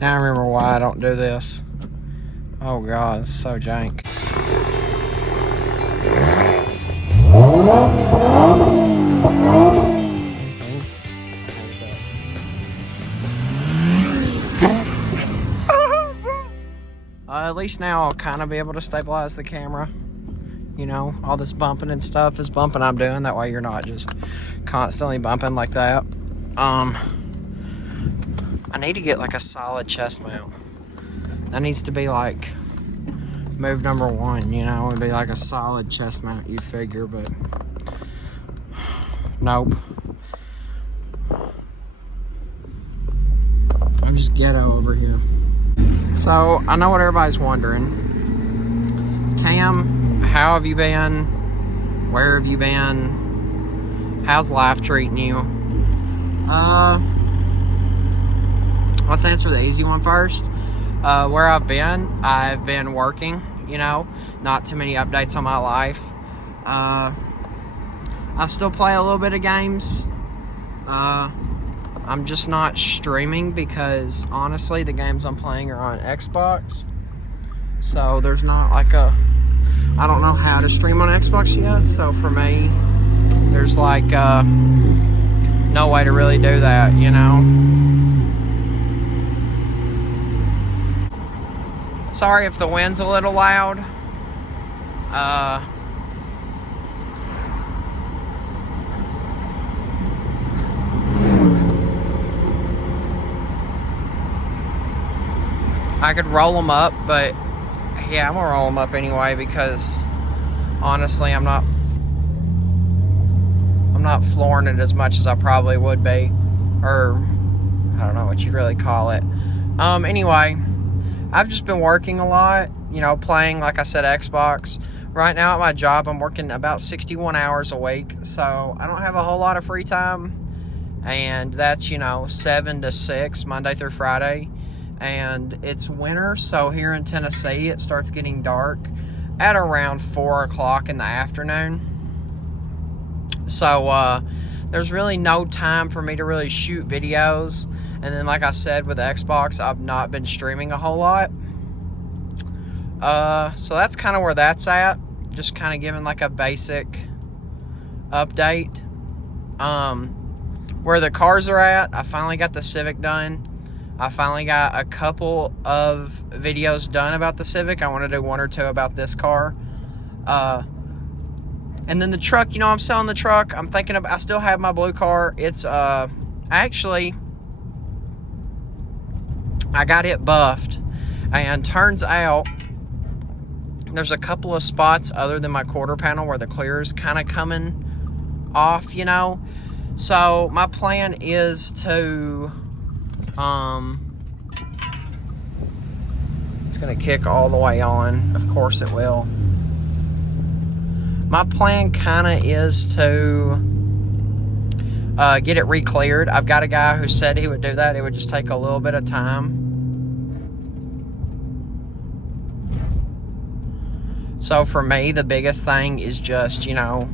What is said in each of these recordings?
Now I remember why I don't do this. Oh god, it's so jank. At least now I'll kind of be able to stabilize the camera. You know, all this bumping and stuff is bumping I'm doing. That way you're not just constantly bumping like that. I need to get like a solid chest mount. That needs to be like move number one, you know, it'd be like a solid chest mount, you'd figure, but nope. I'm just ghetto over here. So, I know what everybody's wondering. Tam, how have you been? Where have you been? How's life treating you? Let's answer the easy one first. Where I've been working, you know, not too many updates on my life. I still play a little bit of games. I'm just not streaming because honestly the games I'm playing are on Xbox. So there's not like I don't know how to stream on Xbox yet. So for me, there's like no way to really do that, you know. Sorry if the wind's a little loud. I could roll them up, but yeah, I'm gonna roll them up anyway because honestly, I'm not flooring it as much as I probably would be, or I don't know what you'd really call it. Anyway, I've just been working a lot, you know, playing, like I said, Xbox. Right now at my job, I'm working about 61 hours a week, so I don't have a whole lot of free time, and that's, you know, 7 to 6, Monday through Friday. And it's winter, so here in Tennessee it starts getting dark at around 4 o'clock in the afternoon. So there's really no time for me to really shoot videos. And then, like I said, with Xbox, I've not been streaming a whole lot. So that's kind of where that's at. Just kind of giving like a basic update. Where the cars are at, I finally got the Civic done. I finally got a couple of videos done about the Civic. I want to do one or two about this car. And then the truck, you know, I'm selling the truck. I'm thinking I still have my blue car. It's, actually, I got it buffed. And turns out, there's a couple of spots other than my quarter panel where the clear is kind of coming off, you know. So, my plan is to... it's gonna kick all the way on. Of course it will. My plan kind of is to get it re-cleared. I've got a guy who said he would do that. It would just take a little bit of time. So for me, the biggest thing is just, you know,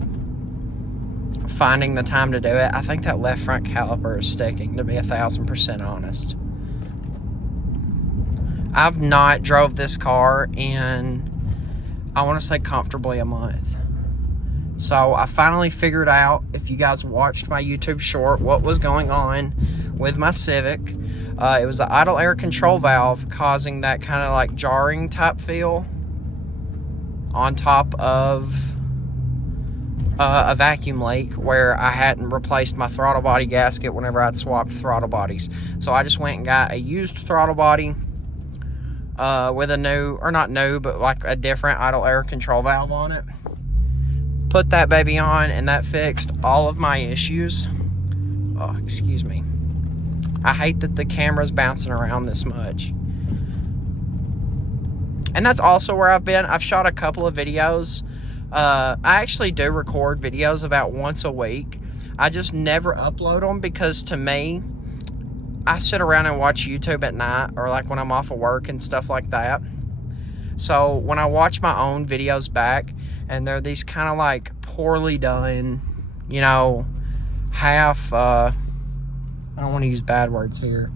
finding the time to do it. I think that left front caliper is sticking, to be 1000% honest. I've not drove this car in, I want to say comfortably a month. So I finally figured out, if you guys watched my YouTube short, what was going on with my Civic. It was the idle air control valve causing that kind of like jarring type feel on top of a vacuum leak where I hadn't replaced my throttle body gasket whenever I'd swapped throttle bodies. So I just went and got a used throttle body with a new, or not new, but like a different idle air control valve on it. Put that baby on, and that fixed all of my issues. Oh, excuse me. I hate that the camera's bouncing around this much. And that's also where I've been. I've shot a couple of videos. I actually do record videos about once a week. I just never upload them because, to me, I sit around and watch YouTube at night, or like when I'm off of work and stuff like that. So when I watch my own videos back, and they're these kind of like poorly done, you know, half I don't want to use bad words here.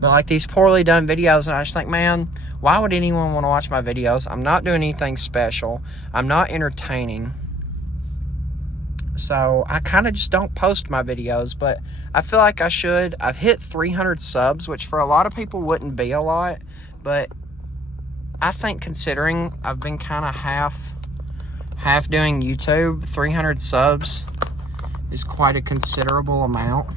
But like these poorly done videos, and I just think, man, why would anyone want to watch my videos? I'm not doing anything special. I'm not entertaining. So I kind of just don't post my videos, but I feel like I should. I've hit 300 subs, which for a lot of people wouldn't be a lot, but I think considering I've been kind of half doing YouTube, 300 subs is quite a considerable amount.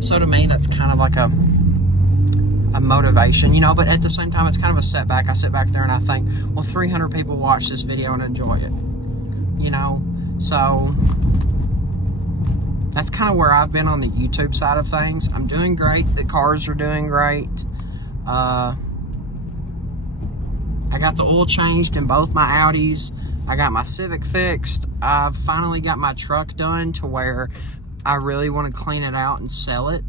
So to me, that's kind of like a motivation, you know, but at the same time, it's kind of a setback. I sit back there and I think, well, 300 people watch this video and enjoy it, you know? So that's kind of where I've been on the YouTube side of things. I'm doing great. The cars are doing great. I got the oil changed in both my Audis. I got my Civic fixed. I've finally got my truck done to where I really want to clean it out and sell it.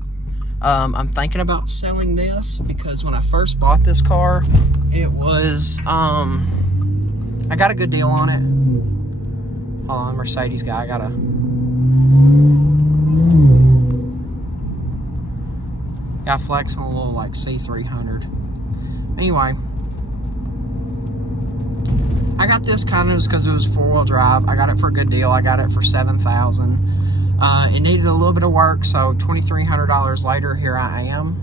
I'm thinking about selling this because when I first bought this car, it was, I got a good deal on it. Hold on, Mercedes guy, I got flex on a little like C300. Anyway, I got this kind of just because it was 4-wheel drive. I got it for a good deal. I got it for $7,000. It needed a little bit of work, so $2,300 later, here I am.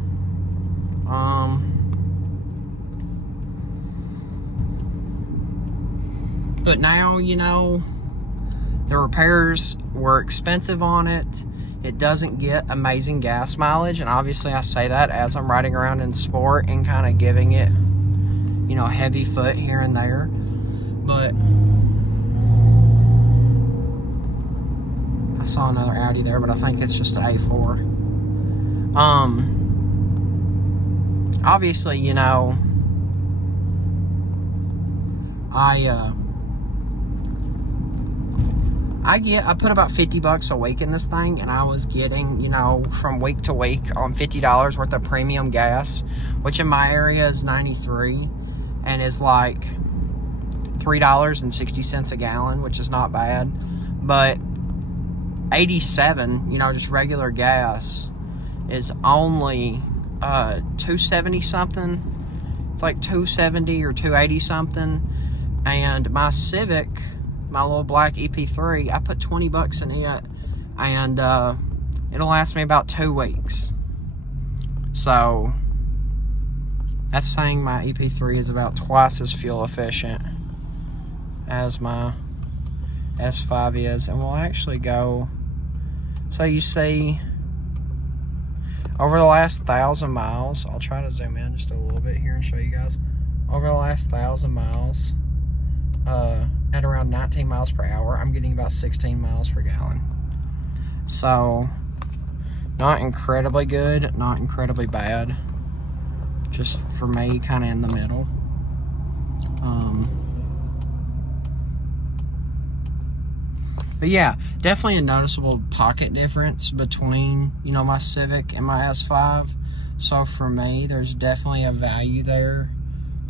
But now, you know, the repairs were expensive on it. It doesn't get amazing gas mileage, and obviously I say that as I'm riding around in sport and kind of giving it, you know, heavy foot here and there. But I saw another Audi there, but I think it's just an A4. Obviously, you know, I put about $50 a week in this thing, and I was getting, you know, from week to week on $50 worth of premium gas, which in my area is 93 and is like $3.60 a gallon, which is not bad. But 87, you know, just regular gas is only $270 something. It's like $270 or $280 something. And my Civic, my little black EP3, I put $20 in it, and it'll last me about 2 weeks. So that's saying my EP3 is about twice as fuel efficient as my S5 is. And we'll actually go, so you see, over the last 1,000 miles, I'll try to zoom in just a little bit here and show you guys. Over the last 1,000 miles, at around 19 miles per hour, I'm getting about 16 miles per gallon. So, not incredibly good, not incredibly bad. Just for me, kind of in the middle. But yeah, definitely a noticeable pocket difference between, you know, my Civic and my S5. So for me, there's definitely a value there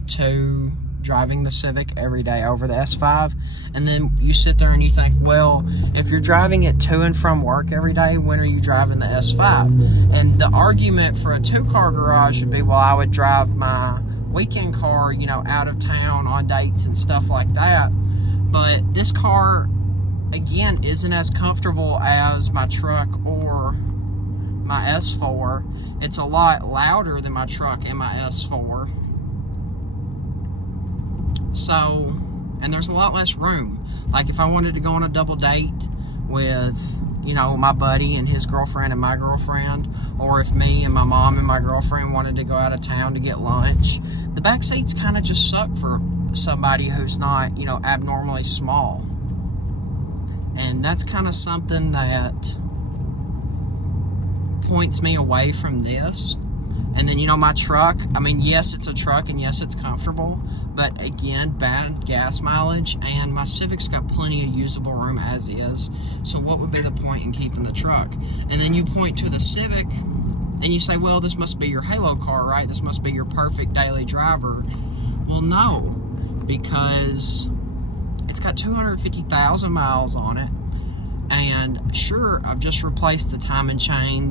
to driving the Civic every day over the S5. And then you sit there and you think, well, if you're driving it to and from work every day, when are you driving the S5? And the argument for a 2-car garage would be, well, I would drive my weekend car, you know, out of town on dates and stuff like that. But this car, again, isn't as comfortable as my truck or my S4. It's a lot louder than my truck and my S4. So, and there's a lot less room. Like if I wanted to go on a double date with, you know, my buddy and his girlfriend and my girlfriend, or if me and my mom and my girlfriend wanted to go out of town to get lunch, the back seats kind of just suck for somebody who's not, you know, abnormally small. And that's kind of something that points me away from this. And then, you know, my truck, I mean, yes, it's a truck and yes, it's comfortable, but again, bad gas mileage, and my Civic's got plenty of usable room as is. So what would be the point in keeping the truck? And then you point to the Civic and you say, well, this must be your halo car, right? This must be your perfect daily driver. Well, no, because it's got 250,000 miles on it. And sure, I've just replaced the timing chain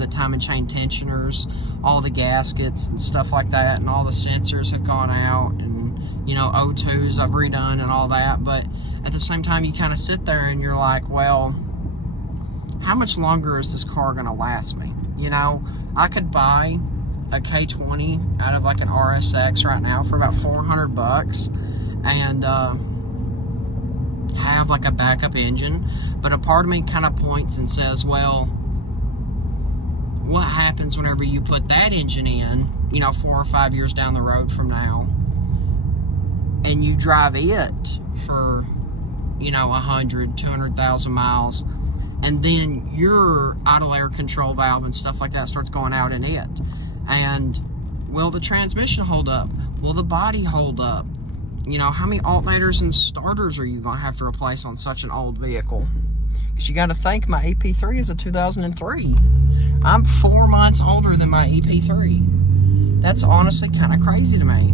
tensioners, all the gaskets and stuff like that, and all the sensors have gone out, and you know, O2s I've redone and all that. But at the same time, you kind of sit there and you're like, well, how much longer is this car gonna last me? You know, I could buy a K20 out of like an RSX right now for about 400 bucks and have like a backup engine, but a part of me kind of points and says, well, what happens whenever you put that engine in, you know, 4 or 5 years down the road from now, and you drive it for, you know, 100, 200,000 miles, and then your idle air control valve and stuff like that starts going out in it. And will the transmission hold up? Will the body hold up? You know, how many alternators and starters are you going to have to replace on such an old vehicle? Because you got to think, my EP3 is a 2003. I'm 4 months older than my EP3. That's honestly kind of crazy to me.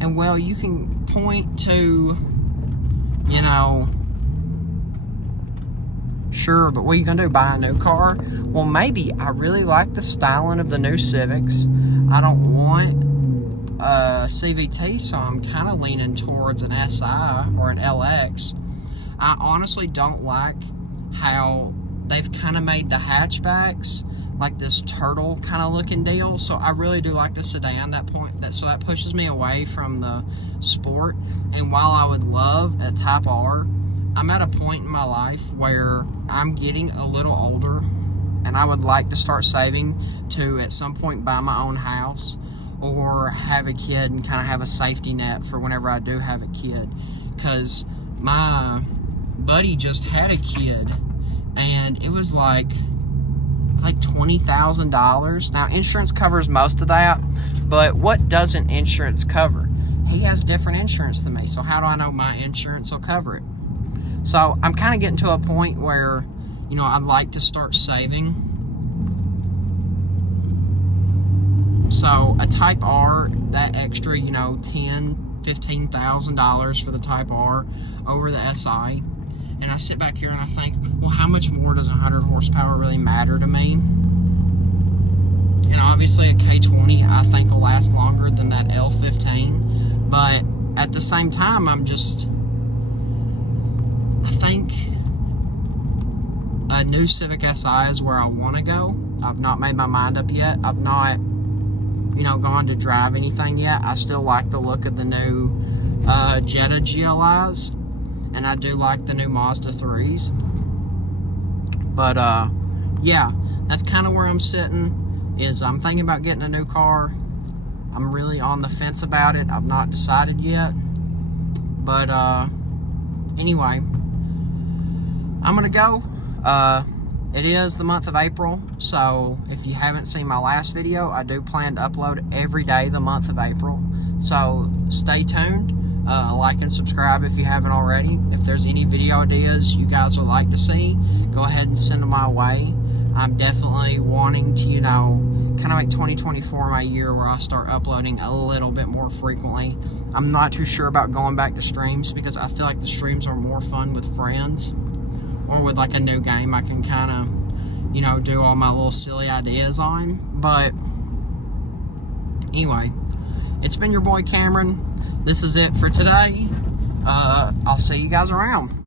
And well, you can point to, you know, sure, but what are you going to do, buy a new car? Well, maybe. I really like the styling of the new Civics. I don't want a CVT, so I'm kind of leaning towards an SI or an LX. I honestly don't like how they've kind of made the hatchbacks like this turtle kind of looking deal. So I really do like the sedan. So that pushes me away from the sport. And while I would love a Type R, I'm at a point in my life where I'm getting a little older, and I would like to start saving to at some point buy my own house or have a kid and kind of have a safety net for whenever I do have a kid. Because my buddy just had a kid, and it was like $20,000. Now, insurance covers most of that, but what doesn't insurance cover? He has different insurance than me, so how do I know my insurance will cover it? So I'm kind of getting to a point where, you know, I'd like to start saving. So a Type R, that extra, you know, $10,000, $15,000 for the Type R over the SI. And I sit back here and I think, well, how much more does 100 horsepower really matter to me? And obviously a K20 I think will last longer than that L15. But at the same time, I think a new Civic Si is where I want to go. I've not made my mind up yet. I've not, you know, gone to drive anything yet. I still like the look of the new Jetta GLIs, and I do like the new Mazda 3s. But yeah, that's kind of where I'm sitting. Is I'm thinking about getting a new car. I'm really on the fence about it. I've not decided yet. But anyway, I'm gonna go. It is the month of April, so if you haven't seen my last video, I do plan to upload every day the month of April. So stay tuned. Like and subscribe if you haven't already. If there's any video ideas you guys would like to see, go ahead and send them my way. I'm definitely wanting to, you know, kind of make 2024 my year where I start uploading a little bit more frequently. I'm not too sure about going back to streams because I feel like the streams are more fun with friends or with like a new game I can kind of, you know, do all my little silly ideas on. But anyway, it's been your boy Cameron. This is it for today. I'll see you guys around.